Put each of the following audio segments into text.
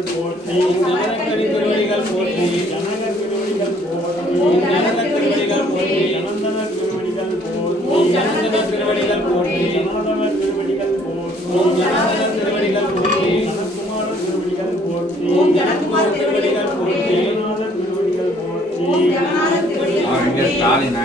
திருவடிகள் போற்றி திருவடிகள் போற்றி ஜனக திருவடிகள் போற்றி ஜனக திருவடிகள் போற்றி ஜனந்தன திருவடிகள் போற்றி ஜனந்தன திருவடிகள் போற்றி ஜனாதன திருவடிகள் போற்றி ஜனந்தன திருவடிகள் போற்றி ஜனகுமார திருவடிகள் போற்றி. திருவடிகள் போற்றி திருவடிகள் போற்றி ஸ்டாலினா.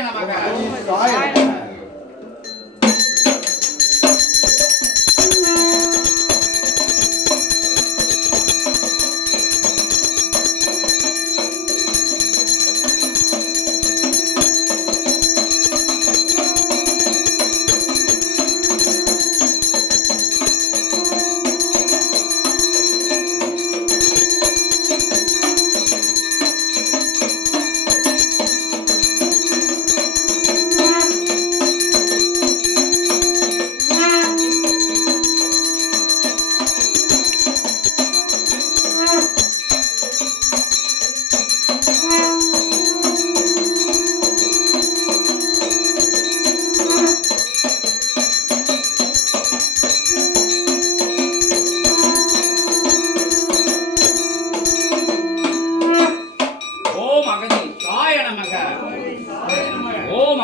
அகதீஷாய நமக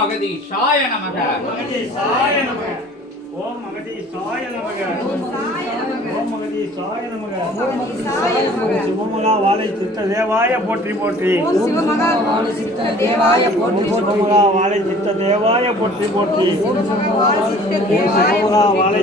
ஓம் அகதீஷாய நமக. மகதீசாய நமக. ஓம் மகதீசாய நமக. ஓம் மகதீசாய நமக. சிவமகா வாழை சித்த தேவாய போற்றி போற்றி. சிவமகா சித்த தேவாய போற்றி போற்றி. சிவமகா வாழை சித்த தேவாய போற்றி போற்றி. சிவமகா வாழை